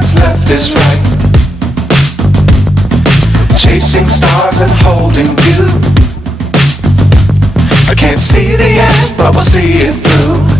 what's left is right. Chasing stars and holding you. I can't see the end, but we'll see it through.